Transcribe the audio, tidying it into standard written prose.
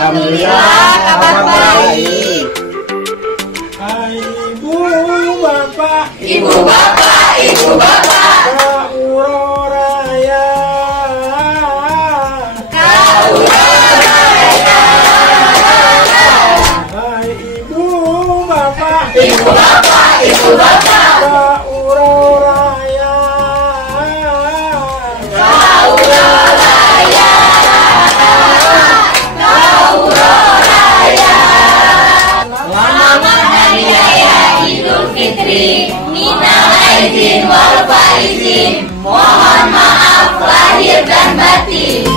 Alhamdulillah kabar baik. Hai ibu bapak, Ibu bapak, ibu bapak, Kauroraya, Kauroraya. hai ibu bapak, Ibu bapak, ibu bapak, Kauroraya, Kauroraya, Kauroraya. Selamat Hari Raya Idul Fitri. Minal aidin wal faizin. Mohon maaf lahir dan batin.